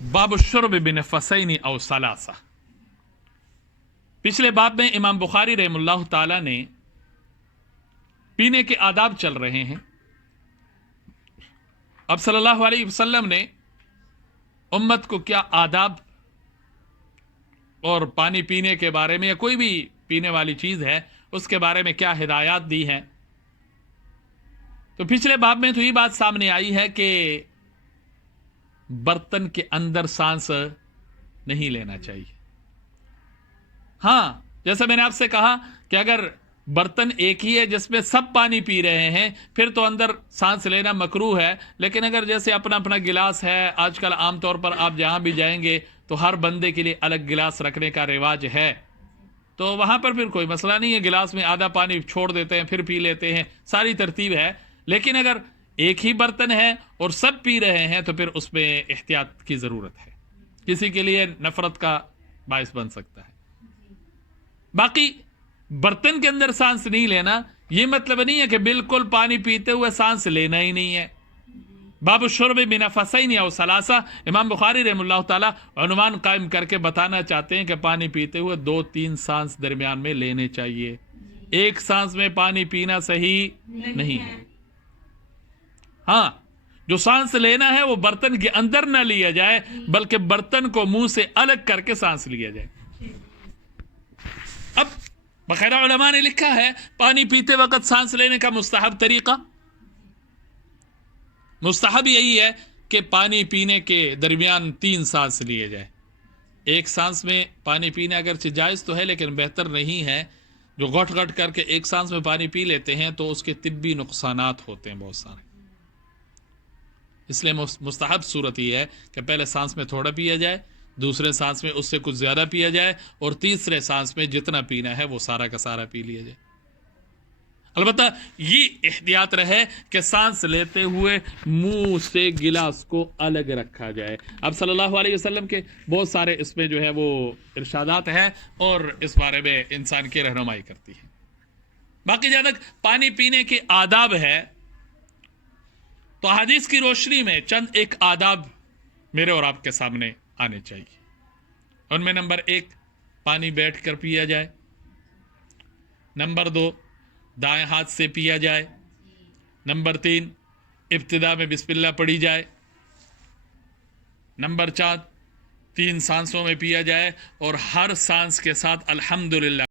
باب الشرب بنفسین او ثلاثہ۔ پچھلے باب میں امام بخاری رحمہ اللہ تعالی نے پینے کے آداب چل رہے ہیں۔ اب صلی اللہ علیہ وسلم نے امت کو کیا آداب اور پانی پینے کے بارے میں یا کوئی بھی پینے والی چیز ہے اس کے بارے میں کیا ہدایات دی ہیں۔ تو پچھلے باب میں تو یہ بات سامنے آئی ہے کہ برتن کے اندر سانس نہیں لینا چاہیے۔ ہاں، جیسے میں نے آپ سے کہا کہ اگر برتن ایک ہی ہے جس میں سب پانی پی رہے ہیں پھر تو اندر سانس لینا مکروہ ہے، لیکن اگر جیسے اپنا اپنا گلاس ہے، آج کل عام طور پر آپ جہاں بھی جائیں گے تو ہر بندے کے لیے الگ گلاس رکھنے کا رواج ہے، تو وہاں پر پھر کوئی مسئلہ نہیں ہے، گلاس میں آدھا پانی چھوڑ دیتے ہیں پھر پی لیتے ہیں، ساری ترتیب ہے۔ لیکن اگر ایک ہی برتن ہے اور سب پی رہے ہیں تو پھر اس میں احتیاط کی ضرورت ہے، کسی کے لیے نفرت کا باعث بن سکتا ہے۔ باقی برتن کے اندر سانس نہیں لینا یہ مطلب نہیں ہے کہ بالکل پانی پیتے ہوئے سانس لینا ہی نہیں ہے۔ باب الشرب بنفسین او ثلاثہ، امام بخاری رحمہ اللہ تعالی عنوان قائم کر کے بتانا چاہتے ہیں کہ پانی پیتے ہوئے 2-3 سانس درمیان میں لینے چاہیے، ایک سانس میں پانی پینا صحیح نہیں ہے۔ ہاں، جو سانس لینا ہے وہ برتن کے اندر نہ لیا جائے بلکہ برتن کو منہ سے الگ کر کے سانس لیا جائے۔ اب باقاعدہ علماء نے لکھا ہے پانی پیتے وقت سانس لینے کا مستحب طریقہ، مستحب یہی ہے کہ پانی پینے کے درمیان 3 سانس لیے جائے۔ ایک سانس میں پانی پینا اگرچہ جائز تو ہے لیکن بہتر نہیں ہے، جو گھٹ گھٹ کر کے ایک سانس میں پانی پی لیتے ہیں تو اس کے طبی نقصانات ہوتے ہیں بہت سارے، اس لیے مستحب صورت یہ ہے کہ پہلے سانس میں تھوڑا پیا جائے، دوسرے سانس میں اس سے کچھ زیادہ پیا جائے اور تیسرے سانس میں جتنا پینا ہے وہ سارا کا سارا پی لیا جائے۔ البتہ یہ احتیاط رہے کہ سانس لیتے ہوئے منہ سے گلاس کو الگ رکھا جائے۔ اب صلی اللہ علیہ وسلم کے بہت سارے اس میں جو ہے وہ ارشادات ہیں اور اس بارے میں انسان کی رہنمائی کرتی ہے۔ باقی جہاں تک پانی پینے کے آداب ہے تو حدیث کی روشنی میں چند ایک آداب میرے اور آپ کے سامنے آنے چاہیے۔ ان میں نمبر 1 پانی بیٹھ کر پیا جائے، نمبر 2 دائیں ہاتھ سے پیا جائے، نمبر 3 ابتدا میں بسم اللہ پڑھی جائے، نمبر 4 3 سانسوں میں پیا جائے اور ہر سانس کے ساتھ الحمدللہ